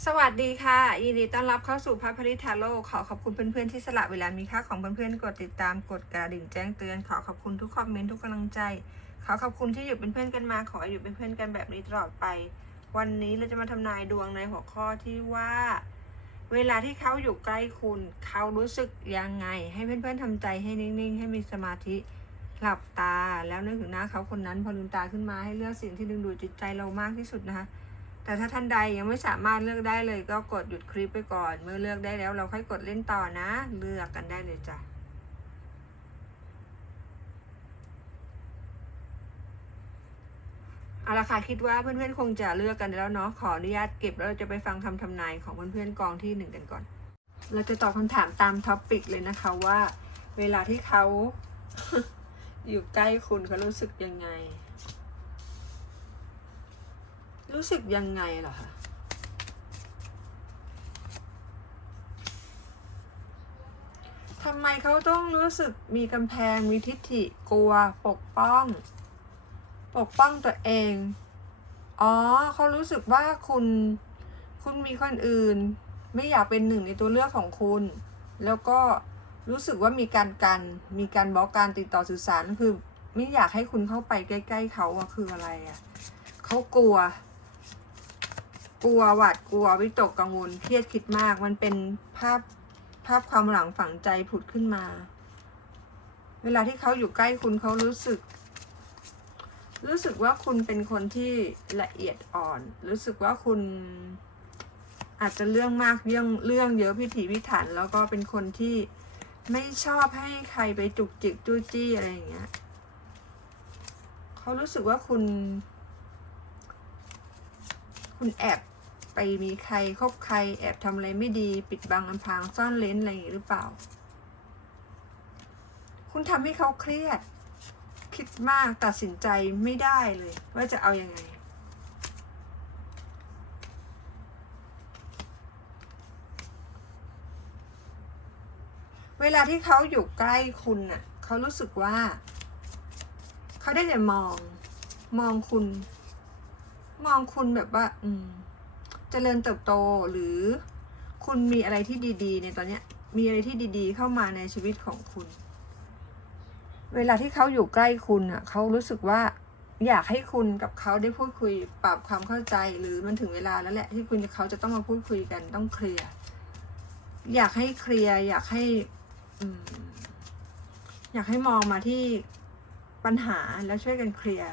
สวัสดีค่ะ ยินดีต้อนรับเข้าสู่พัพริทาโลขอขอบคุณเพื่อนๆที่สละเวลามีค่าของเพื่อนๆกดติดตามกดกระดิ่งแจ้งเตือน ขอขอบคุณทุกคอมเมนต์ทุกกำลังใจ ขอขอบคุณที่อยู่เป็นเพื่อนกันมา ขออยู่เป็นเพื่อนกันแบบนี้ตลอดไป วันนี้เราจะมาทำนายดวงในหัวข้อที่ว่า เวลาที่เขาอยู่ใกล้คุณ เขารู้สึกยังไง ให้เพื่อนๆทำใจให้นิ่งๆ ให้มีสมาธิหลับตาแล้วนึกถึงหน้าเขาคนนั้นพอลืมตาขึ้นมาให้เลือกสิ่งที่ดึงดูดจิตใจเรามากที่สุดนะคะ แต่ถ้าท่านใดยังไม่สามารถเลือกได้เลย ก็กดหยุดคลิปไปก่อน เมื่อเลือกได้แล้วเราค่อยกดเล่นต่อนะ เลือกกันได้เลยจ้ะเอาละค่ะคิดว่าเพื่อนๆคงจะเลือกกันแล้วเนาะขออนุญาตเก็บแล้วเราจะไปฟังคำทำนายของเพื่อนๆกองที่หนึ่งกันก่อน เราจะตอบคำถามตามท็อปปิกเลยนะคะว่า เวลาที่เขาอยู่ใกล้คุณเขารู้สึกยังไง รู้สึกยังไงเหรอคะทำไมเขาต้องรู้สึกมีกำแพงมีทิฐิกลัว ปกป้อง ปกป้องตัวเอง อ๋อเขารู้สึกว่าคุณ คุณมีคนอื่น ไม่อยากเป็นหนึ่งในตัวเลือกของคุณ แล้วก็รู้สึกว่ามีการกัน มีการบล็อกการติดต่อสื่อสารคือ ไม่อยากให้คุณเข้าไปใกล้ ๆเขาอะคืออะไรอะเขากลัว กลัวหวาดกลัววิตกกังวลเครียดคิดมาก มันเป็นภาพภาพความหลังฝังใจผุดขึ้นมา เวลาที่เขาอยู่ใกล้คุณเขารู้สึก รู้สึกว่าคุณเป็นคนที่ละเอียดอ่อน รู้สึกว่าคุณ อาจจะเรื่องมากเรื่องเรื่องเยอะพิถีพิถัน แล้วก็เป็นคนที่ไม่ชอบให้ใครไปจุกจิกจู้จี้อะไรอย่างเงี้ยเขารู้สึกว่าคุณ คุณแอบ ไปมีใครคบใครแอบทำอะไรไม่ดี ปิดบังอำพรางซ่อนเลนอะไรอย่างนี้หรือเปล่า คุณทำให้เขาเครียด คิดมากตัดสินใจไม่ได้เลย ว่าจะเอาอยัางไง เวลาที่เขาอยู่ใกล้คุณน่ะเขารู้สึกว่า เขาได้แต่มอง มองคุณ มองคุณแบบว่า อืม เจริญเติบโตหรือคุณมีอะไรที่ดีๆ ในตอนเนี้ยมีอะไรที่ดีๆ เข้ามาในชีวิตของคุณ เวลาที่เขาอยู่ใกล้คุณอะเขารู้สึกว่าอยากให้คุณกับเขาได้พูดคุยปรับความเข้าใจหรือมันถึงเวลาแล้วแหละที่คุณกับเขาจะต้องมาพูดคุยกันต้องเคลียร์อยากให้เคลียร์อยากให้ออยากให้มองมาที่ปัญหาแล้วช่วยกันเคลียร์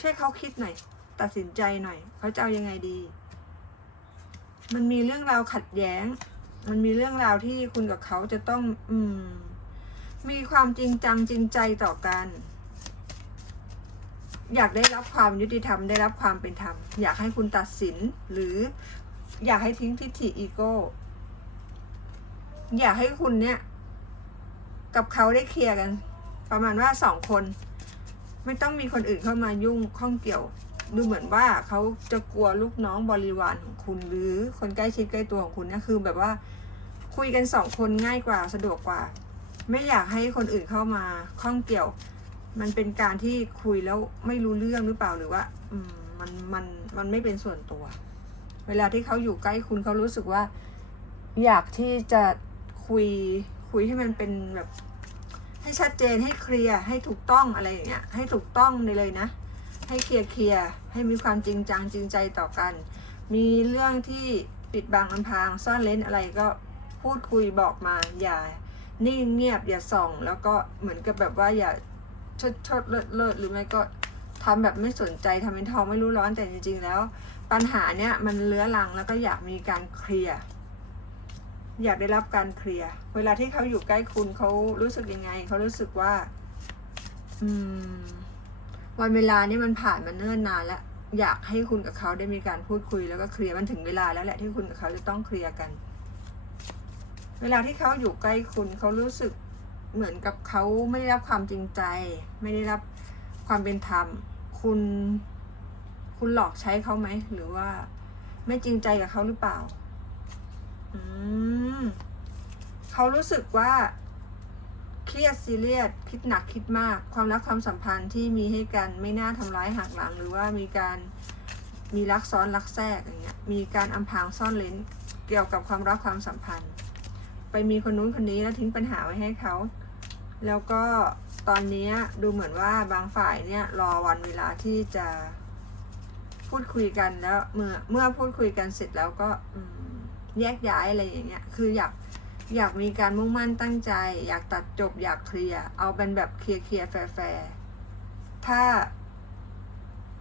ช่วยเขาคิดหน่อย ตัดสินใจหน่อย เขาจะเอายังไงดี มันมีเรื่องราวขัดแย้ง มันมีเรื่องราวที่คุณกับเขาจะต้อง อืม มีความจริงจังจริงใจต่อกัน อยากได้รับความยุติธรรมได้รับความเป็นธรรม อยากให้คุณตัดสินหรืออยากให้ทิ้งทิฐิอีโก้ อยากให้คุณเนี่ย กับเขาได้เคลียร์กัน ประมาณว่าสองคน ไม่ต้องมีคนอื่นเข้ามายุ่งข้องเกี่ยว ดูเหมือนว่าเขาจะกลัวลูกน้องบริวารของคุณ หรือคนใกล้ชิดใกล้ตัวของคุณนะคือแบบว่าคุยกันสองคนง่ายกว่าสะดวกกว่า ไม่อยากให้คนอื่นเข้ามาข้องเกี่ยว มันเป็นการที่คุยแล้วไม่รู้เรื่องหรือเปล่าหรือว่าอืมมันมันมันไม่เป็นส่วนตัว เวลาที่เขาอยู่ใกล้คุณเขารู้สึกว่า อยากที่จะคุยคุยให้มันเป็นแบบ ให้ชัดเจนให้เคลียร์ให้ถูกต้องอะไรอย่างเงี้ยให้ถูกต้องเลยนะ ให้เคลียร์เคลียร์ให้มีความจริงจังจริงใจต่อกัน มีเรื่องที่ปิดบังอำพรางซ่อนเล้นอะไรก็พูดคุยบอกมาอย่านิ่งเงียบอย่าส่อง แล้วก็เหมือนกับแบบว่าอย่าชดชดเลิศเลิศหรือไม่ก็ทำแบบไม่สนใจทำเป็นทองไม่รู้ร้อนแต่จริงๆแล้ว ปัญหาเนี้ยมันเลื้อรังแล้วก็อยากมีการเคลียร์อยากได้รับการเคลียร์เวลาที่เขาอยู่ใกล้คุณเขารู้สึกยังไงเขารู้สึกว่า อืม วันเวลานี่มันผ่านมาเนิ่นนานแล้ว อยากให้คุณกับเขาได้มีการพูดคุยแล้วก็เคลียร์มันถึงเวลาแล้วแหละที่คุณกับเขาจะต้องเคลียร์กัน เวลาที่เขาอยู่ใกล้คุณเขารู้สึกเหมือนกับเขาไม่ได้รับความจริงใจ ไม่ได้รับความเป็นธรรม คุณ คุณหลอกใช้เขาไหมหรือว่า ไม่จริงใจกับเขาหรือเปล่า อืมเขารู้สึกว่า เครียดซีเรียสคิดหนักคิดมาก ความรักความสัมพันธ์ที่มีให้กันไม่น่าทำร้ายหักหลัง หรือว่ามีการมีรักซ้อนรักแทรกอย่างเงี้ยมีการอำพรางซ่อนเลนเกี่ยวกับความรักความสัมพันธ์ ไปมีคนนู้นคนนี้แล้วทิ้งปัญหาไว้ให้เขา แล้วก็ตอนนี้ดูเหมือนว่าบางฝ่ายเนี่ยรอวันเวลาที่จะพูดคุยกันแล้วเมื่อเมื่อพูดคุยกันเสร็จแล้วก็แยกย้ายอะไรอย่างเงี้ยคืออยาก อยากมีการมุ่งมั่นตั้งใจ อยากตัดจบอยากเคลียร์เอาเป็นแบบเคลียร์เคลียร์แฟร์แฟร์ถ้า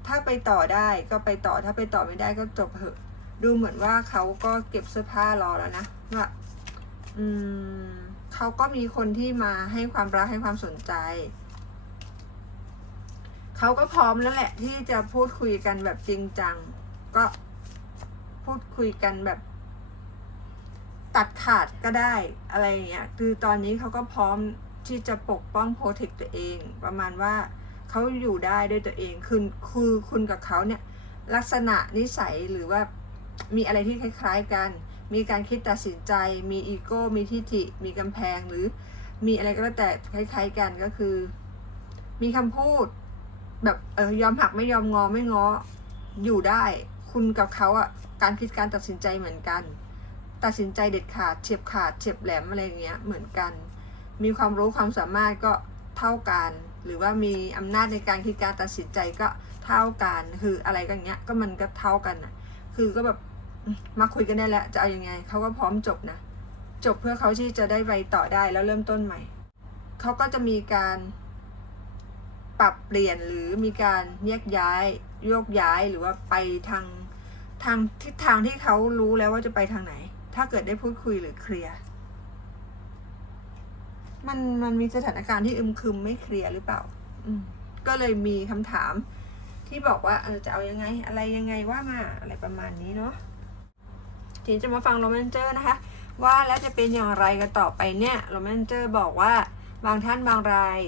ถ้าไปต่อได้ก็ไปต่อถ้าไปต่อไม่ได้ก็จบเหอะ ดูเหมือนว่าเขาก็เก็บเสื้อผ้ารอแล้วนะว่าอืมเขาก็มีคนที่มาให้ความรักให้ความสนใจเขาก็พร้อมแล้วแหละที่จะพูดคุยกันแบบจริงจัง ก็พูดคุยกันแบบ ตัดขาดก็ได้อะไรเงี้ยคือตอนนี้เขาก็พร้อมที่จะปกป้องโปรเทคตัวเอง ประมาณว่าเขาอยู่ได้ด้วยตัวเองคือคือคุณกับเขาเนี่ยลักษณะนิสัยหรือว่ามีอะไรที่คล้าย ๆกัน มีการคิดตัดสินใจ มีอีโก้ มีทิฐิ มีกำแพงหรือมีอะไรก็แล้วแต่คล้าย ๆกันก็คือ มีคำพูด แบบเออยอมหักไม่ยอมงอไม่งออยู่ได้ คุณกับเขาอะการคิดการตัดสินใจเหมือนกัน ตัดสินใจเด็ดขาดเฉียบขาดเฉียบแหลมอะไรอย่างเงี้ยเหมือนกัน มีความรู้ความสามารถก็เท่ากัน หรือว่ามีอำนาจในการคิดการตัดสินใจก็เท่ากัน คืออะไรก็อย่างเงี้ยก็มันก็เท่ากันอะคือก็แบบมมาคุยกันได้แล้วจะเอาอยัางไงเขาก็พร้อมจบนะ จบเพื่อเขาที่จะได้ไปต่อได้แล้วเริ่มต้นใหม่เขาก็จะมีการปรับเปลี่ยนหรือมีการแยกย้ายโยกย้ายหรือว่าไปทางทางทิศทางที่เขารู้แล้วว่าจะไปทางไหน ถ้าเกิดได้พูดคุยหรือเคลียร์มันมันมีสถานการณ์ที่อึมครึมไม่เคลียร์หรือเปล่า อืมก็เลยมีคำถาม ที่บอกว่าเออจะเอายังไง อะไรยังไงว่ามาอะไรประมาณนี้เนาะทีนี้จะมาฟังโรแมนเจอร์นะคะ ว่าแล้วจะเป็นอย่างไรกันต่อไปเนี่ยโรแมนเจอร์บอกว่าบางท่านบางราย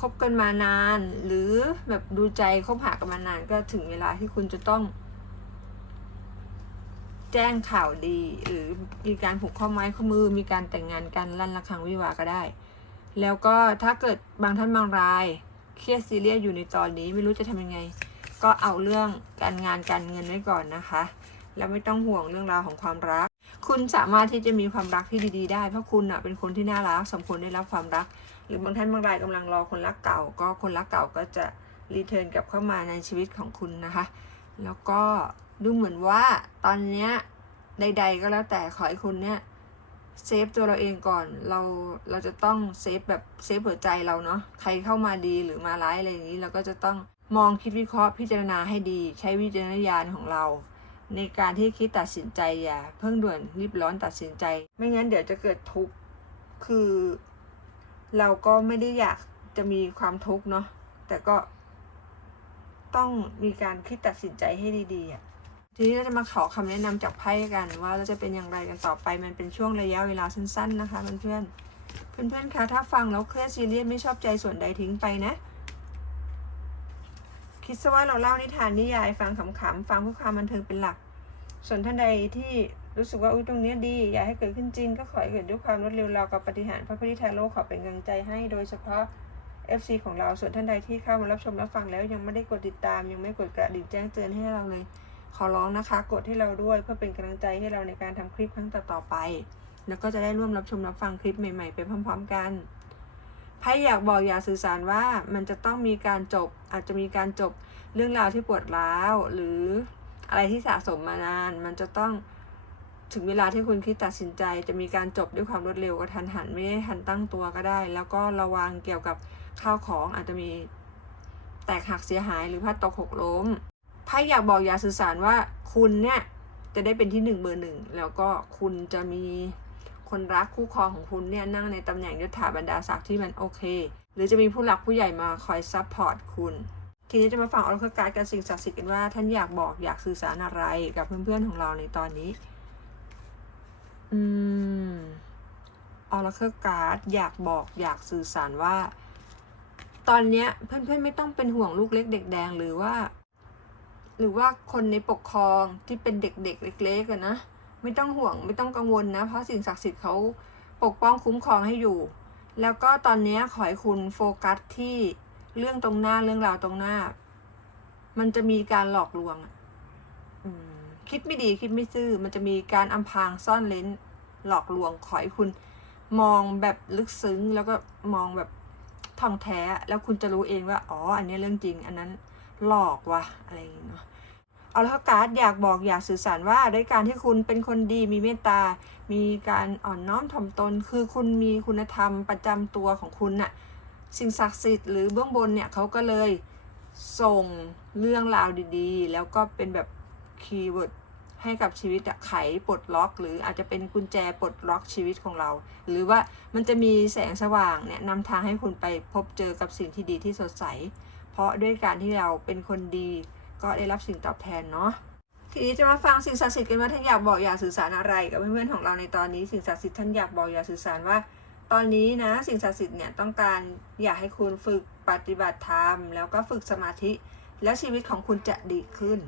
คบกันมานาน หรือแบบดูใจคบหากันมานานก็ถึงเวลาที่คุณจะต้อง แจ้งข่าวดี หรือมีการผูกข้อไม้ข้อมือ มีการแต่งงานกันลั่นระฆังวิวาก็ได้ แล้วก็ถ้าเกิดบางท่านบางราย เครียดซีเรียสอยู่ในตอนนี้ไม่รู้จะทำยังไง ก็เอาเรื่องการงานการเงินไว้ก่อนนะคะ แล้วไม่ต้องห่วงเรื่องราวของความรัก คุณสามารถที่จะมีความรักที่ดี ๆ ได้เพราะคุณอะเป็นคนที่น่ารักสมควรได้รับความรัก หรือบางท่านบางรายกำลังรอคนรักเก่า ก็คนรักเก่าก็จะรีเทิร์นกลับเข้ามาในชีวิตของคุณนะคะ แล้วก็ ดูเหมือนว่าตอนเนี้ยใด ๆ ก็แล้วแต่ขอให้คุณเนี่ยเซฟตัวเราเองก่อน เราเราจะต้องเซฟแบบเซฟหัวใจเราเนาะใครเข้ามาดีหรือมาร้ายอะไรอย่างนี้ เราก็จะต้องมองคิดวิเคราะห์พิจารณาให้ดี ใช้วิจารณญาณของเรา ในการที่คิดตัดสินใจอย่าเพิ่งด่วนรีบร้อนตัดสินใจ ไม่งั้นเดี๋ยวจะเกิดทุกข์คือ เราก็ไม่ได้อยากจะมีความทุกข์เนาะแต่ก็ต้องมีการคิดตัดสินใจให้ดีๆอะ ทีนี้เราจะมาขอคำแนะนำจากไพ่กันว่าเราจะเป็นอย่างไรกันต่อไปมันเป็นช่วงระยะเวลาสั้น ๆ นะคะเพื่อนๆเพื่อนๆคะถ้าฟังแล้วเครียดซีเรียสไม่ชอบใจส่วนใดทิ้งไปนะ คิดซะว่าเราเล่านิทานนิยายฟังขำๆฟังเพื่อความบันเทิงเป็นหลัก ส่วนท่านใดที่รู้สึกว่าอุ้ยตรงเนี้ยดี อยากให้เกิดขึ้นจริงก็ขอให้เกิดด้วยความรวดเร็วเรากับปฏิหารพระพุทธทาโลขอเป็นกำลังใจให้โดยเฉพาะ FC ของเราส่วนท่านใดที่เข้ามารับชมรับฟังแล้วยังไม่ได้กดติดตาม ยังไม่กดกระดิ่งแจ้งเตือนให้เราเลย ขอร้องนะคะ กดให้เราด้วยเพื่อเป็นกำลังใจให้เราในการทำคลิปครั้งต่อๆไป แล้วก็จะได้ร่วมรับชมรับฟังคลิปใหม่ๆ ไปพร้อม ๆ กันไพ่อยากบอกอยากสื่อสารว่ามันจะต้องมีการจบ อาจจะมีการจบเรื่องราวที่ปวดร้าว หรืออะไรที่สะสมมานาน มันจะต้องถึงเวลาที่คุณคิดตัดสินใจ จะมีการจบด้วยความรวดเร็วกระทันหันไม่ได้ทันตั้งตัวก็ได้ แล้วก็ระวังเกี่ยวกับข้าวของอาจจะมีแตกหักเสียหายหรือพลาดตกหกล้ม ไพ่อยากบอกอยากสื่อสารว่าคุณเนี่ยจะได้เป็นที่หนึ่งเบอร์หนึ่งแล้วก็คุณจะมีคนรักคู่ครองของคุณเนี่ยนั่งในตำแหน่งยศถาบรรดาศักดิ์ที่มันโอเค หรือจะมีผู้หลักผู้ใหญ่มาคอยซัพพอร์ตคุณทีนี้จะมาฟังออร์เคการ์ดกันสิ่งศักดิ์สิทธิ์กันว่าท่านอยากบอกอยากสื่อสารอะไรกับเพื่อนๆของเราในตอนนี้ อืมออร์เคการ์ดอยากบอกอยากสื่อสารว่า ตอนเนี้ยเพื่อนๆไม่ต้องเป็นห่วงลูกเล็กเด็กแดง หรือว่า หรือว่าคนในปกครองที่เป็นเด็กๆ เล็กๆอะนะ ไม่ต้องห่วงไม่ต้องกังวลนะ เพราะสิ่งศักดิ์สิทธิ์เขาปกป้องคุ้มครองให้อยู่ แล้วก็ตอนนี้ขอให้คุณโฟกัสที่เรื่องตรงหน้าเรื่องราวตรงหน้า มันจะมีการหลอกลวงคิดไม่ดีคิดไม่ซื่อ มันจะมีการอำพรางซ่อนเลนหลอกลวงขอให้คุณมองแบบลึกซึ้งแล้วก็มองแบบท่องแท้แล้วคุณจะรู้เองว่า อ๋อ อันนี้เรื่องจริง อันนั้น หลอกว่ะอะไรอย่างเงี้ยเนาะเอาละค่ะการ์ดอยากบอกอยากสื่อสารว่าด้วยการที่คุณเป็นคนดีมีเมตตา มีการอ่อนน้อมถ่อมตน คือคุณมีคุณธรรมประจำตัวของคุณน่ะสิ่งศักดิ์สิทธิ์หรือเบื้องบนเนี่ยเขาก็เลยส่งเรื่องราวดีๆ แล้วก็เป็นแบบคีย์เวิร์ดให้กับชีวิตอะไขปลดล็อก หรืออาจจะเป็นกุญแจปลดล็อกชีวิตของเรา หรือว่ามันจะมีแสงสว่างเนี่ยนำทางให้คุณไปพบเจอกับสิ่งที่ดีที่สดใส เพราะด้วยการที่เราเป็นคนดีก็ได้รับสิ่งตอบแทนเนาะทีนี้จะมาฟังสิ่งศักดิ์สิทธิ์กันว่าท่านอยากบอกอยากสื่อสารอะไร กับเพื่อนๆของเราในตอนนี้สิ่งศักดิ์สิทธิ์ท่านอยากบอกอยากสื่อสารว่า ตอนนี้นะสิ่งศักดิ์สิทธิ์เนี่ยต้องการอยากให้คุณฝึกปฏิบัติธรรมแล้วก็ฝึกสมาธิ แล้วชีวิตของคุณจะดีขึ้น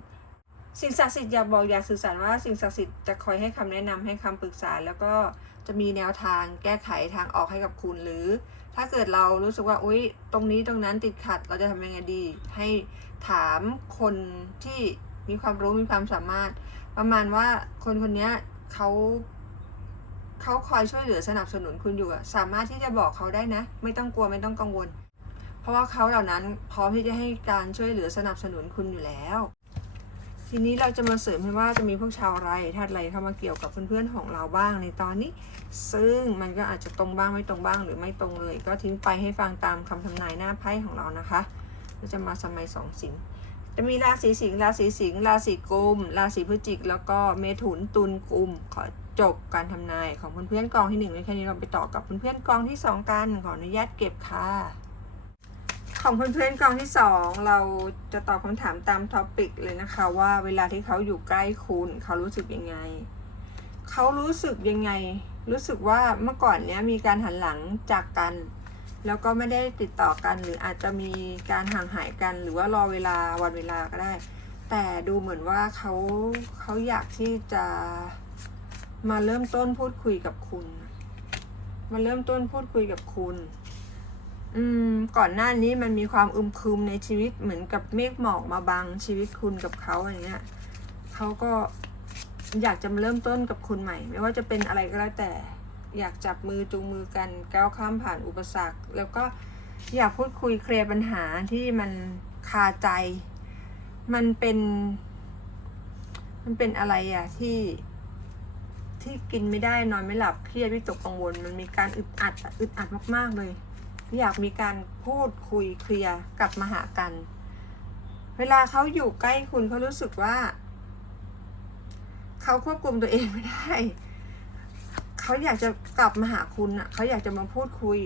สิ่งศักดิ์สิทธิ์อยากบอกอยากสื่อสารว่าสิ่งศักดิ์สิทธิ์จะคอยให้คำแนะนำให้คำปรึกษา แล้วก็จะมีแนวทางแก้ไขทางออกให้กับคุณหรือ ถ้าเกิดเรารู้สึกว่าอุ๊ย ตรงนี้ตรงนั้นติดขัดเราจะทำยังไงดี ให้ถามคนที่มีความรู้มีความสามารถ ประมาณว่าคนคนนี้เขาเขาคอยช่วยเหลือสนับสนุนคุณอยู่สามารถที่จะบอกเขาได้นะ ไม่ต้องกลัวไม่ต้องกังวล เพราะว่าเขาเหล่านั้นพร้อมที่จะให้การช่วยเหลือสนับสนุนคุณอยู่แล้ว ทีนี้เราจะมาเสริมให้ว่าจะมีพวกชาวไรธาตุไรเข้ามาเกี่ยวกับเพื่อนๆของเราบ้างในตอนนี้ ซึ่งมันก็อาจจะตรงบ้างไม่ตรงบ้างหรือไม่ตรงเลย ก็ทิ้งไปให้ฟังตามคำทำนายหน้าไพ่ของเรานะคะเราจะมาสมัยสองสิงจะมีราศีสิงห์ราศีสิงห์ราศีกุมราศีพฤศจิก แล้วก็เมถุนตุลกุมขอจบการทำนายของเพื่อนๆกองที่หนึ่งไว้แค่นี้เราไปต่อกับเพื่อนๆกองที่สองกันขออนุญาตเก็บค่ะ ของเพื่อนๆกองที่สองเราจะตอบคำถามตามท็อปิกเลยนะคะ ว่าเวลาที่เขาอยู่ใกล้คุณเขารู้สึกยังไง เขารู้สึกยังไง รู้สึกว่าเมื่อก่อนเนี้ยมีการหันหลังจากกัน แล้วก็ไม่ได้ติดต่อกันหรืออาจจะมีการห่างหายกัน หรือว่ารอเวลาวันเวลาก็ได้ แต่ดูเหมือนว่าเขาเขาอยากที่จะมาเริ่มต้นพูดคุยกับคุณ มาเริ่มต้นพูดคุยกับคุณ อืม ก่อนหน้านี้มันมีความอึมครึมในชีวิตเหมือนกับเมฆหมอกมาบังชีวิตคุณกับเขาอย่างเงี้ยเขาก็อยากจะเริ่มต้นกับคุณใหม่ ไม่ว่าจะเป็นอะไรก็แล้วแต่ อยากจับมือจูงมือกันก้าวข้ามผ่านอุปสรรค แล้วก็อยากพูดคุยเคลียร์ปัญหาที่มันคาใจ มันเป็น มันเป็นอะไรอะที่ที่กินไม่ได้นอนไม่หลับเครียดวิตกกังวล มันมีการอึดอัดอะอึดอัดมาก ๆ เลย อยากมีการพูดคุยเคลียร์กลับมาหากัน เวลาเขาอยู่ใกล้คุณเขารู้สึกว่า เขาควบคุมตัวเองไม่ได้เขาอยากจะกลับมาหาคุณอะเขาอยากจะมาพูดคุย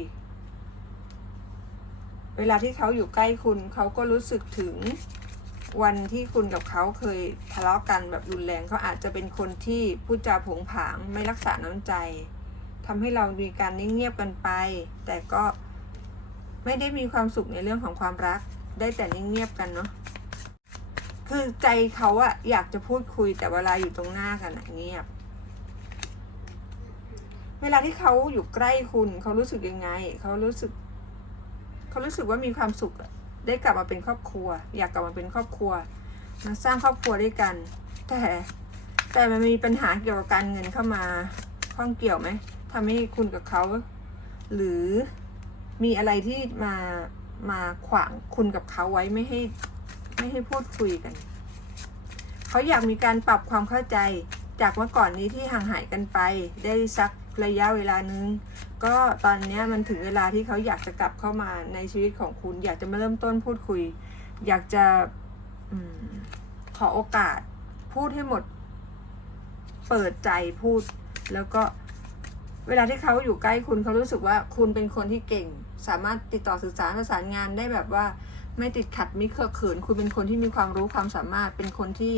เวลาที่เขาอยู่ใกล้คุณเขาก็รู้สึกถึงวันที่คุณกับเขาเคยทะเลาะกันแบบรุนแรงเขาอาจจะเป็นคนที่พูดจาผงผางไม่รักษาน้ำใจทำให้เรามีการนิ่งเงียบกันไป แต่ก็ ไม่ได้มีความสุขในเรื่องของความรัก ได้แต่นิ่งเงียบกันเนาะคือใจเขาอะอยากจะพูดคุยแต่เวลาอยู่ตรงหน้ากันเงียบ เวลาที่เขาอยู่ใกล้คุณ เขารู้สึกยังไง เขารู้สึก เขารู้สึกว่ามีความสุขได้กลับมาเป็นครอบครัว อยากกลับมาเป็นครอบครัวมาสร้างครอบครัวด้วยกัน แต่แต่มันมีปัญหาเกี่ยวกับการเงินเข้ามาข้องเกี่ยวไหมทำให้คุณกับเขา หรือ มีอะไรที่มามาขวางคุณกับเขาไว้ไม่ให้ไม่ให้พูดคุยกัน เขาอยากมีการปรับความเข้าใจจากเมื่อก่อนนี้ที่ห่างหายกันไป ได้สักระยะเวลานึง ก็ตอนนี้มันถึงเวลาที่เขาอยากจะกลับเข้ามาในชีวิตของคุณ อยากจะมาเริ่มต้นพูดคุย อยากจะอขอโอกาสพูดให้หมด เปิดใจพูดแล้วก็เวลาที่เขาอยู่ใกล้คุณเขารู้สึกว่าคุณเป็นคนที่เก่ง สามารถติดต่อสื่อสารประสานงานได้แบบว่า ไม่ติดขัดไม่เคอะเขินคุณเป็นคนที่มีความรู้ความสามารถเป็นคนที่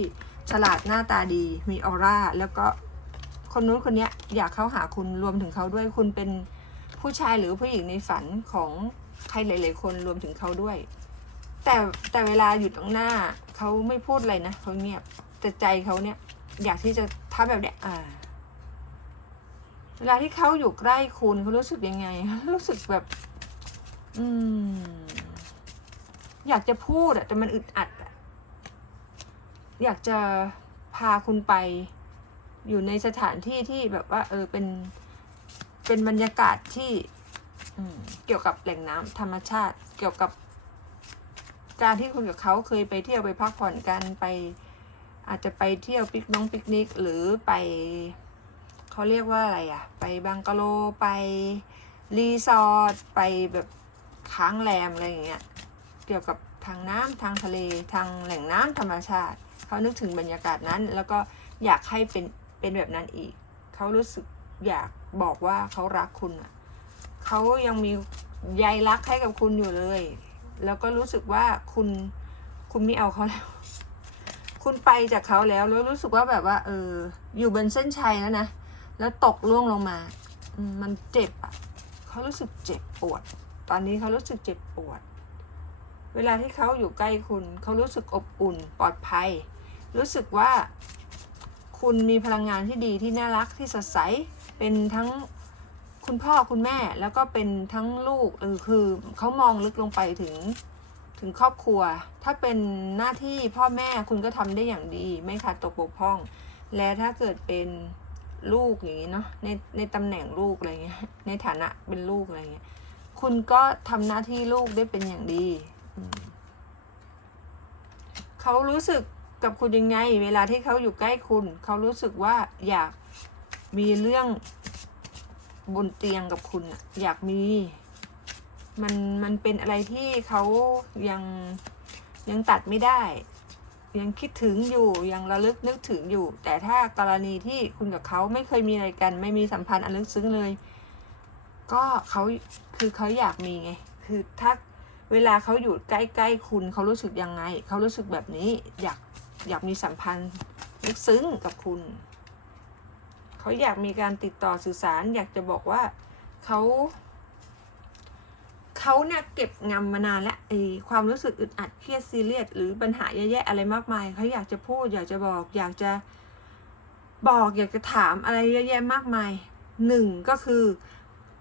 ฉลาดหน้าตาดี มีออร่าแล้วก็คนนู้นคนนี้อยากเข้าหาคุณรวมถึงเขาด้วยคุณเป็นผู้ชายหรือผู้หญิงในฝันของใครหลาย ๆ คนรวมถึงเขาด้วย แต่แต่เวลาอยู่ตรงหน้าเขาไม่พูดอะไรนะเขาเงียบแต่ใจเขาเนี่ย อยากที่จะทำแบบเนี้ยอ่าเวลาที่เขาอยู่ใกล้คุณเขารู้สึกยังไง รู้สึกแบบ อืม อยากจะพูดอะแต่มันอึดอัดอะอยากจะพาคุณไป อยู่ในสถานที่ที่แบบว่า เออเป็นเป็นบรรยากาศที่เกี่ยวกับแหล่งน้ำธรรมชาติเกี่ยวกับ การที่คุณกับเขาเคยไปเที่ยวไปพักผ่อนกันไป อาจจะไปเที่ยวปิกน้องปิกนิก หรือไปเขาเรียกว่าอะไรอะไปบังกะโลไปรีสอร์ทไปแบบ ค้างแรมอะไรอย่างเงี้ยเกี่ยวกับทางน้ำทางทะเลทางแหล่งน้ำธรรมชาติ เขานึกถึงบรรยากาศนั้น แล้วก็อยากให้เป็นเป็นแบบนั้นอีก เขารู้สึกอยากบอกว่าเขารักคุณอะเขายังมีใยรักให้กับคุณอยู่เลย แล้วก็รู้สึกว่าคุณคุณไม่เอาเขาแล้ว คุณไปจากเขาแล้วแล้วรู้สึกว่าแบบว่า เออ อยู่บนเส้นชัยแล้วนะแล้วตกล่วงลงมามมันเจ็บอะ่ะเขารู้สึกเจ็บปวด ตอนนี้เขารู้สึกเจ็บปวด เวลาที่เขาอยู่ใกล้คุณ เขารู้สึกอบอุ่นปลอดภัย รู้สึกว่าคุณมีพลังงานที่ดีที่น่ารักที่สดใส เป็นทั้งคุณพ่อคุณแม่แล้วก็เป็นทั้งลูกเออคือเขามองลึกลงไปถึงถึงครอบครัว ถ้าเป็นหน้าที่พ่อแม่คุณก็ทำได้อย่างดี ไม่ขาดตกบกพร่อง และถ้าเกิดเป็นลูกอย่างนี้เนาะในในตำแหน่งลูกอะไรเงี้ยในฐานะเป็นลูกอะไรเงี้ย คุณก็ทำหน้าที่ลูกได้เป็นอย่างดี เขารู้สึกกับคุณยังไง เวลาที่เขาอยู่ใกล้คุณ เขารู้สึกว่าอยากมีเรื่องบนเตียงกับคุณอยากมี มันมันเป็นอะไรที่เขายังยังตัดไม่ได้ ยังคิดถึงอยู่ยังระลึกนึกถึงอยู่ แต่ถ้ากรณีที่คุณกับเขาไม่เคยมีอะไรกัน ไม่มีสัมพันธ์อันลึกซึ้งเลย ก็เขา คือเขาอยากมีไง คือถ้าเวลาเขาอยู่ใกล้ๆคุณเขารู้สึกยังไง เขารู้สึกแบบนี้อยากอยากมีสัมพันธ์ลึกซึ้งกับคุณ เขาอยากมีการติดต่อสื่อสาร อยากจะบอกว่าเขาเขาเนี่ยเก็บงำมานานแล้วไอ้ความรู้สึกอึดอัดเครียดซีเรียสหรือปัญหาแย่ๆอะไรมากมายเขาอยากจะพูด อยากจะบอก อยากจะบอก อยากจะถามอะไรเยอะแยะมากมายหนึ่งก็คือ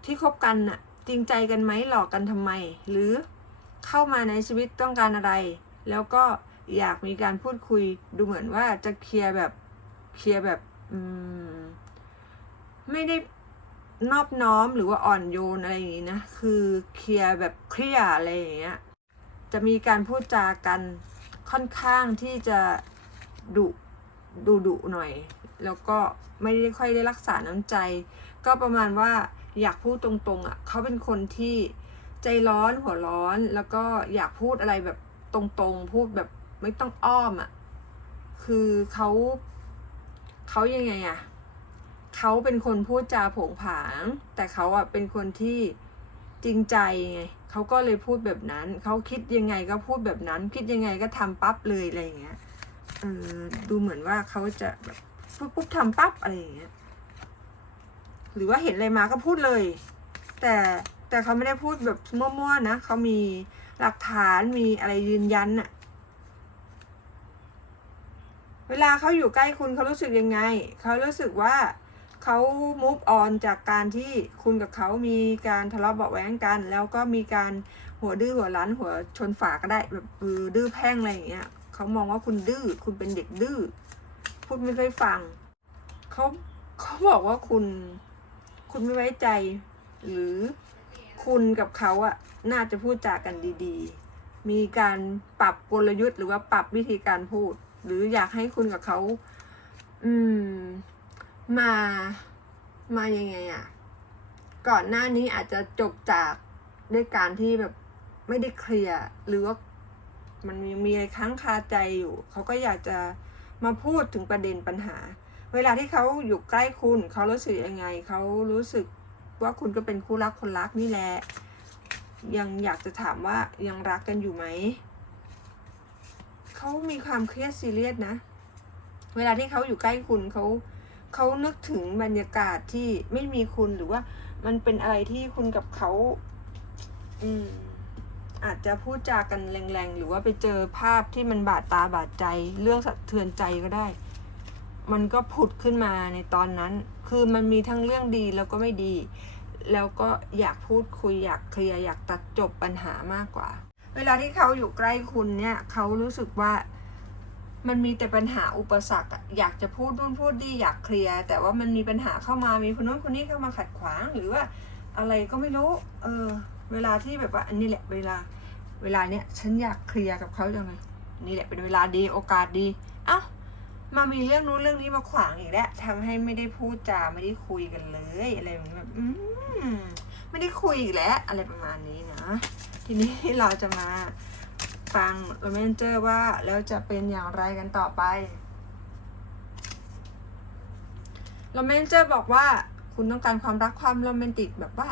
ที่คบกันน่ะ จริงใจกันไหมหลอกกันทำไม หรือเข้ามาในชีวิตต้องการอะไร แล้วก็อยากมีการพูดคุยดูเหมือนว่าจะเคลียร์แบบเคลียร์แบบไม่ได้นอบน้อมหรือว่าอ่อนโยนอะไรอย่างนี้นะ คือเคลียร์แบบเคลียร์อะไรอย่างเงี้ย จะมีการพูดจากันค่อนข้างที่จะดุดุดุหน่อย แล้วก็ไม่ได้ค่อยได้รักษาน้ำใจ ก็ประมาณว่า อยากพูดตรงๆอะเขาเป็นคนที่ใจร้อนหัวร้อนแล้วก็อยากพูดอะไรแบบตรงๆ พูดแบบไม่ต้องอ้อมอะคือเขาเขายังไงอะเขาเป็นคนพูดจาผงผาง แต่เขาอะเป็นคนที่จริงใจไงเขาก็เลยพูดแบบนั้น เขาคิดยังไงก็พูดแบบนั้น คิดยังไงก็ทำปั๊บเลยอะไรอย่างเงี้ยเออดูเหมือนว่าเขาจะแบบปุ๊บปุ๊บทำปั๊บอะไรอย่างเงี้ย หรือว่าเห็นอะไรมาก็พูดเลย แต่แต่เขาไม่ได้พูดแบบมั่วๆนะเขามีหลักฐานมีอะไรยืนยันอะเวลาเขาอยู่ใกล้คุณเขารู้สึกยังไง เขารู้สึกว่าเขา move on จากการที่คุณกับเขามีการทะเลาะเบาะแว้งกัน แล้วก็มีการหัวดื้อหัวรั้นหัวชนฝาก็ได้แบบดื้อแพ่งอะไรอย่างเงี้ยเขามองว่าคุณดื้อคุณเป็นเด็กดื้อพูดไม่เคยฟังเขาเขาบอกว่าคุณ คุณไม่ไว้ใจ หรือคุณกับเขาอะน่าจะพูดจากันดีๆ มีการปรับกลยุทธ์ หรือว่าปรับวิธีการพูด หรืออยากให้คุณกับเขา อืม มามายังไงอะก่อนหน้านี้อาจจะจบจากด้วยการที่แบบไม่ได้เคลียร์หรือว่ามันยังมีอะไรค้างคาใจอยู่ เขาก็อยากจะมาพูดถึงประเด็นปัญหา เวลาที่เขาอยู่ใกล้คุณเขารู้สึกยังไงเขารู้สึกว่าคุณก็เป็นคู่รักคนรักนี่แหละ ยังอยากจะถามว่ายังรักกันอยู่ไหมเขามีความเครียดซีเรียสนะ เวลาที่เขาอยู่ใกล้คุณเขาเขานึกถึงบรรยากาศที่ไม่มีคุณหรือว่ามันเป็นอะไรที่คุณกับเขาอืมอาจจะพูดจากันแรงๆ หรือว่าไปเจอภาพที่มันบาดตาบาดใจ เรื่องสะเทือนใจก็ได้ มันก็ผุดขึ้นมาในตอนนั้น คือมันมีทั้งเรื่องดีแล้วก็ไม่ดี แล้วก็อยากพูดคุยอยากเคลียร์อยากตัดจบปัญหามากกว่า เวลาที่เขาอยู่ใกล้คุณเนี่ยเขารู้สึกว่ามันมีแต่ปัญหาอุปสรรคอยากจะพูดนู่นพูดนี่อยากเคลียร์ แต่ว่ามันมีปัญหาเข้ามามีคนนู้นคนนี้เข้ามาขัดขวางหรือว่าอะไรก็ไม่รู้ เออ เวลาที่แบบว่าอันนี้แหละเวลา เวลาเนี้ยฉันอยากเคลียร์กับเขาจังเลยนี่แหละเป็นเวลาดีโอกาสดีเอ้า มามีเรื่องนู้นเรื่องนี้มาขวางอีกแล้วทำให้ไม่ได้พูดจาไม่ได้คุยกันเลยอะไรแบบนี้แบบอืมไม่ได้คุยอีกแล้ว อะไรประมาณนี้นะ ทีนี้เราจะมาฟังโรแมนเจอร์ว่าแล้วจะเป็นอย่างไรกันต่อไปโรแมนเจอร์บอกว่าคุณต้องการความรักความโรแมนติกแบบว่า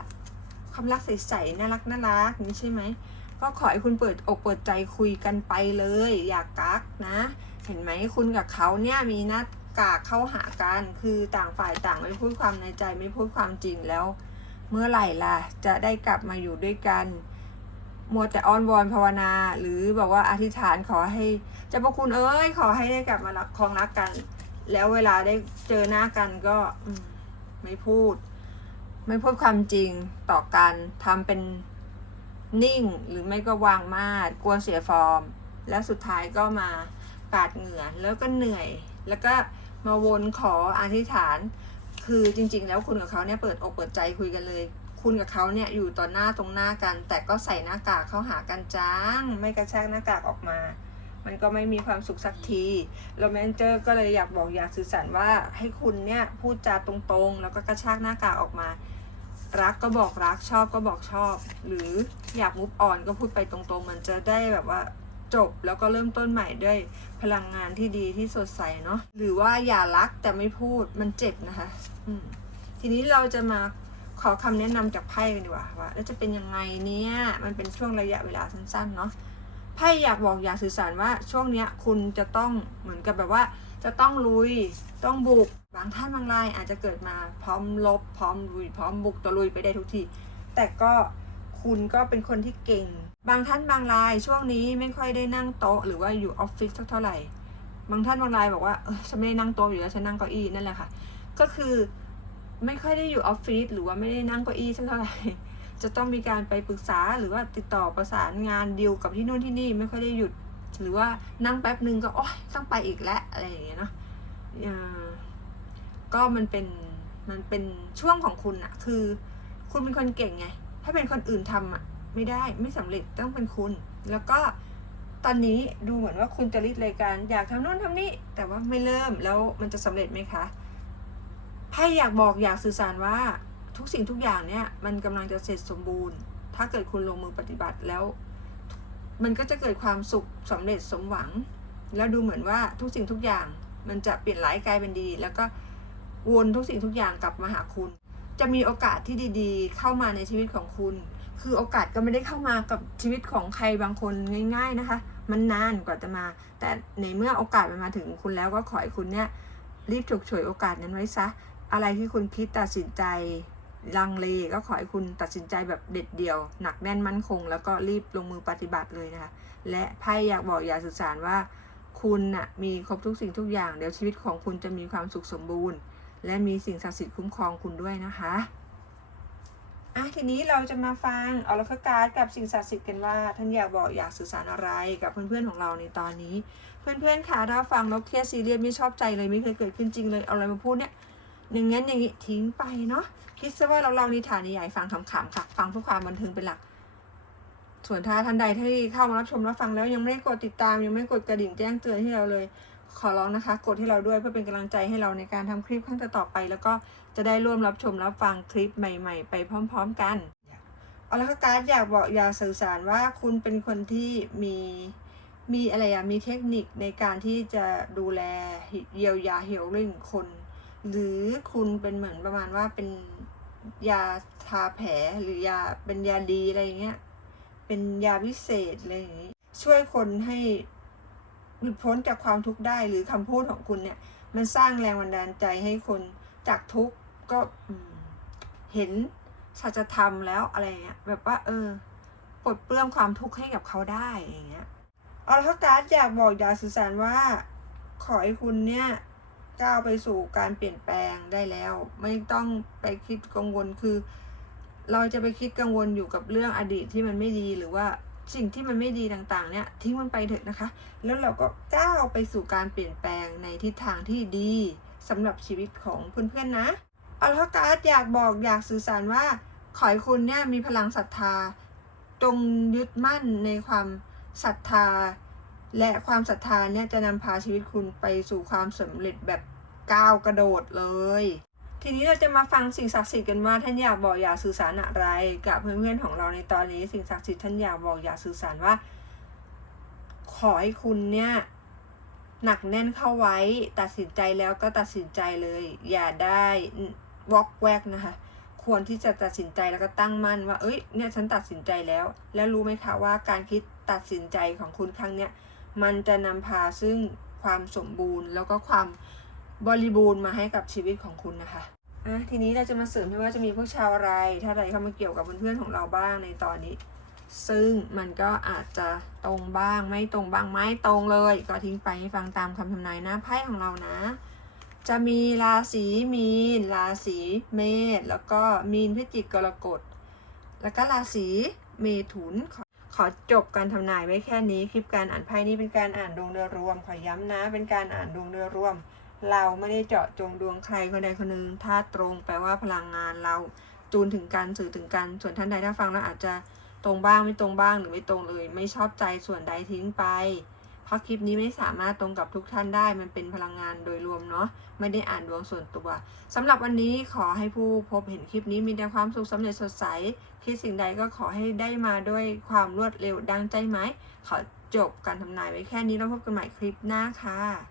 ความรักใสๆน่ารักน่ารักนี่ใช่ไหมก็ขอให้คุณเปิดอกเปิดใจคุยกันไปเลย อย่ากกักนะ เห็นไหมคุณกับเขาเนี่ยมีนัดกากเข้าหากันคือต่างฝ่ายต่างไม่พูดความในใจไม่พูดความจริงแล้ว เมื่อไหร่ล่ะ จะได้กลับมาอยู่ด้วยกันมัวแต่อ้อนวอนภาวนา หรือบอกว่าอธิษฐานขอให้เจ้าพระคุณเอ้ยขอให้ได้กลับมารักคองรักกัน แล้วเวลาได้เจอหน้ากันก็ไม่พูด ไม่พูดความจริงต่อกันทำเป็นนิ่งหรือไม่ก็วางมาดกลัวเสียฟอร์ม แล้วสุดท้ายก็มา ปาดเหงื่อแล้วก็เหนื่อย แล้วก็มาวนขออธิษฐาน คือจริง ๆ แล้วคุณกับเขาเนี่ยเปิดอกเปิดใจคุยกันเลย คุณกับเขาเนี่ยอยู่ต่อหน้าตรงหน้ากัน แต่ก็ใส่หน้ากากเข้าหากันจ้าง ไม่กระชากหน้ากากออกมา มันก็ไม่มีความสุขสักทีแล้วแมนเจอร์ก็เลยอยากบอกอยากสื่อสารว่าให้คุณเนี่ยพูดจาตรงๆ แล้วก็กระชากหน้ากากออกมารักก็บอกรักชอบก็บอกชอบ หรืออยากมุฟออนก็พูดไปตรงๆ มันจะได้แบบว่าจบแล้วก็เริ่มต้นใหม่ด้วย พลังงานที่ดีที่สดใสเนาะหรือว่าอย่ารักแต่ไม่พูดมันเจ็บนะคะทีนี้เราจะมาขอคำแนะนำจากไพ่กันดีกว่าว่าแล้วจะเป็นยังไงเนี่ยมันเป็นช่วงระยะเวลาสั้นๆเนาะไพ่อยากบอกอยากสื่อสารว่าช่วงเนี้ยคุณจะต้องเหมือนกับแบบว่า จะต้องลุยต้องบุกบางท่านบางรายอาจจะเกิดมาพร้อมลบ พร้อมลุย พร้อมบุกตะลุยไปได้ทุกทีแต่ก็คุณก็เป็นคนที่เก่ง บางท่านบางรายช่วงนี้ไม่ค่อยได้นั่งโต๊ะหรือว่าอยู่ออฟฟิศสักเท่าไหร่ บางท่านบางรายบอกว่าเออฉันไม่ได้นั่งโต๊ะอยู่แล้วฉันนั่งเก้าอี้นั่นแหละค่ะ ก็คือไม่ค่อยได้อยู่ออฟฟิศหรือว่าไม่ได้นั่งเก้าอี้สักเท่าไหร่ จะต้องมีการไปปรึกษาหรือว่าติดต่อประสานงานดีลกับที่นู่นที่นี่ไม่ค่อยได้หยุด หรือว่านั่งแป๊บหนึ่งก็โอ๊ยต้องไปอีกแล้วอะไรอย่างเงี้ยเนาะอ่าก็มันเป็นมันเป็นช่วงของคุณอะคือ คุณเป็นคนเก่งไง ถ้าเป็นคนอื่นทำอะ ไม่ได้ไม่สำเร็จต้องเป็นคุณ แล้วก็ตอนนี้ดูเหมือนว่าคุณจะริดรายการ อยากทำโน่นทำนี่แต่ว่าไม่เริ่มแล้วมันจะสำเร็จไหมคะไพ่อยากบอกอยากสื่อสารว่าทุกสิ่งทุกอย่างเนี่ยมันกำลังจะเสร็จสมบูรณ์ ถ้าเกิดคุณลงมือปฏิบัติแล้ว มันก็จะเกิดความสุขสำเร็จสมหวัง แล้วดูเหมือนว่าทุกสิ่งทุกอย่างมันจะเปลี่ยนร้ายกลายเป็นดี แล้วก็วนทุกสิ่งทุกอย่างกลับมาหาคุณ จะมีโอกาสที่ดีๆ เข้ามาในชีวิตของคุณ คือโอกาสก็ไม่ได้เข้ามากับชีวิตของใครบางคนง่าย ๆนะคะ มันนานกว่าจะมา แต่ในเมื่อโอกาสมันมาถึงคุณแล้วก็ขอให้คุณเนี่ยรีบฉกฉวยโอกาสนั้นไว้ซะ อะไรที่คุณคิดตัดสินใจลังเลก็ขอให้คุณตัดสินใจแบบเด็ดเดี่ยว หนักแน่นมั่นคง แล้วก็รีบลงมือปฏิบัติเลยนะคะ และไพ่อยากบอกอยากสื่อสารว่า คุณน่ะมีครบทุกสิ่งทุกอย่าง เดี๋ยวชีวิตของคุณจะมีความสุขสมบูรณ์ และมีสิ่งศักดิ์สิทธิ์คุ้มครองคุณด้วยนะคะ อะทีนี้เราจะมาฟังออร์การ์ดกับสิ่งศักดิ์สิทธิ์กันว่า ท่านอยากบอกอยากสื่อสารอะไรกับเพื่อนๆของเราในตอนนี้ เพื่อนๆค่ะถ้าฟังแล้วเครียดซีเรียสไม่ชอบใจเลยไม่เคยเกิดขึ้นจริงเลยเอาอะไรมาพูดเนี่ยอย่างงั้นอย่างนี้ทิ้งไปเนาะคิดซะว่าเราเล่านิทานนิยายฟังขำๆค่ะ ฟังเพื่อความบันเทิงเป็นหลัก ส่วนถ้าท่านใดที่เข้ามารับชมรับฟังแล้วยังไม่ได้กดติดตาม ยังไม่กดกระดิ่งแจ้งเตือนให้เราเลยขอร้องนะคะ กดให้เราด้วยเพื่อเป็นกำลังใจให้เราในการทำคลิปครั้งต่อไป แล้วก็ จะได้ร่วมรับชมรับฟังคลิปใหม่ ๆ ไปพร้อม ๆ กันเอาละค่ะการ์ดอยากบอกอยากสื่อสารว่าคุณเป็นคนที่มีมีอะไรอะมีเทคนิคในการที่จะดูแลเยียวยาเหี่ยวเรื่องคน หรือคุณเป็นเหมือนประมาณว่าเป็นยาทาแผลหรือยาเป็นยาดีอะไรอย่างเงี้ยเป็นยาวิเศษอะไรอย่างนี้ช่วยคนให้หลุดพ้นจากความทุกข์ได้หรือคำพูดของคุณเนี่ย มันสร้างแรงบันดาลใจให้คนจากทุกข์ ก็เห็นสัจธรรมแล้วอะไรเงี้ยแบบว่า เออปลดเปลื้องความทุกข์ให้กับเขาได้อย่างเงี้ยเอาละการ์ดอยากบอกอยากสื่อสารว่า ขอให้คุณเนี่ยก้าวไปสู่การเปลี่ยนแปลงได้แล้ว ไม่ต้องไปคิดกังวลคือ เราจะไปคิดกังวลอยู่กับเรื่องอดีตที่มันไม่ดีหรือว่าสิ่งที่มันไม่ดีต่างๆ เนี่ยทิ้งมันไปเถอะนะคะ แล้วเราก็ก้าวไปสู่การเปลี่ยนแปลงในทิศทางที่ดีสำหรับชีวิตของเพื่อนๆนะ อัลทการ์ดอยากบอกอยากสื่อสารว่า ขอให้คุณเนี่ยมีพลังศรัทธา จงยึดมั่นในความศรัทธา และความศรัทธาเนี่ยจะนำพาชีวิตคุณไปสู่ความสำเร็จแบบก้าวกระโดดเลย ทีนี้เราจะมาฟังสิ่งศักดิ์สิทธิ์กันว่าท่านอยากบอกอยากสื่อสารอะไร กับเพื่อนๆของเราในตอนนี้ สิ่งศักดิ์สิทธิ์ท่านอยากบอกอยากสื่อสารว่า ขอให้คุณเนี่ยหนักแน่นเข้าไว้ ตัดสินใจแล้วก็ตัดสินใจเลย อย่าได้ วอกแวกนะคะ ควรที่จะตัดสินใจแล้วก็ตั้งมั่นว่า เอ้ย เนี่ยฉันตัดสินใจแล้ว แล้วรู้ไหมคะว่าการคิดตัดสินใจของคุณครั้งเนี้ย มันจะนำพาซึ่งความสมบูรณ์ แล้วก็ความบริบูรณ์มาให้กับชีวิตของคุณนะคะอะทีนี้เราจะมาเสริมที่ว่าจะมีพวกชาวอะไร ถ้าอะไรเข้ามาเกี่ยวกับเพื่อนๆของเราบ้างในตอนนี้ ซึ่งมันก็อาจจะตรงบ้างไม่ตรงบ้างไม่ตรงเลย ก็ทิ้งไปให้ฟังตามคำทำนายหน้าไพ่ของเรานะ จะมีราศีมีน ราศีเมษแล้วก็มีนพิจิกกรกฎ แล้วก็ราศีเมถุนขอขอจบการทำนายไว้แค่นี้ คลิปการอ่านไพ่นี้เป็นการอ่านดวงโดยรวม ขอย้ำนะ เป็นการอ่านดวงโดยรวม เราไม่ได้เจาะจงดวงใครคนใดคนหนึ่งถ้าตรงแปลว่าพลังงานเราจูนถึงกันสื่อถึงกัน ส่วนท่านใดถ้าฟังแล้วอาจจะตรงบ้างไม่ตรงบ้างหรือไม่ตรงเลย ไม่ชอบใจส่วนใดทิ้งไป เพราะคลิปนี้ไม่สามารถตรงกับทุกท่านได้ มันเป็นพลังงานโดยรวมเนาะ ไม่ได้อ่านดวงส่วนตัวสำหรับวันนี้ขอให้ผู้พบเห็นคลิปนี้มีแต่ความสุขสำเร็จสดใส คิดสิ่งใดก็ขอให้ได้มาด้วยความรวดเร็วดังใจไหม ขอจบการทำนายไว้แค่นี้แล้วพบกันใหม่คลิปหน้าค่ะ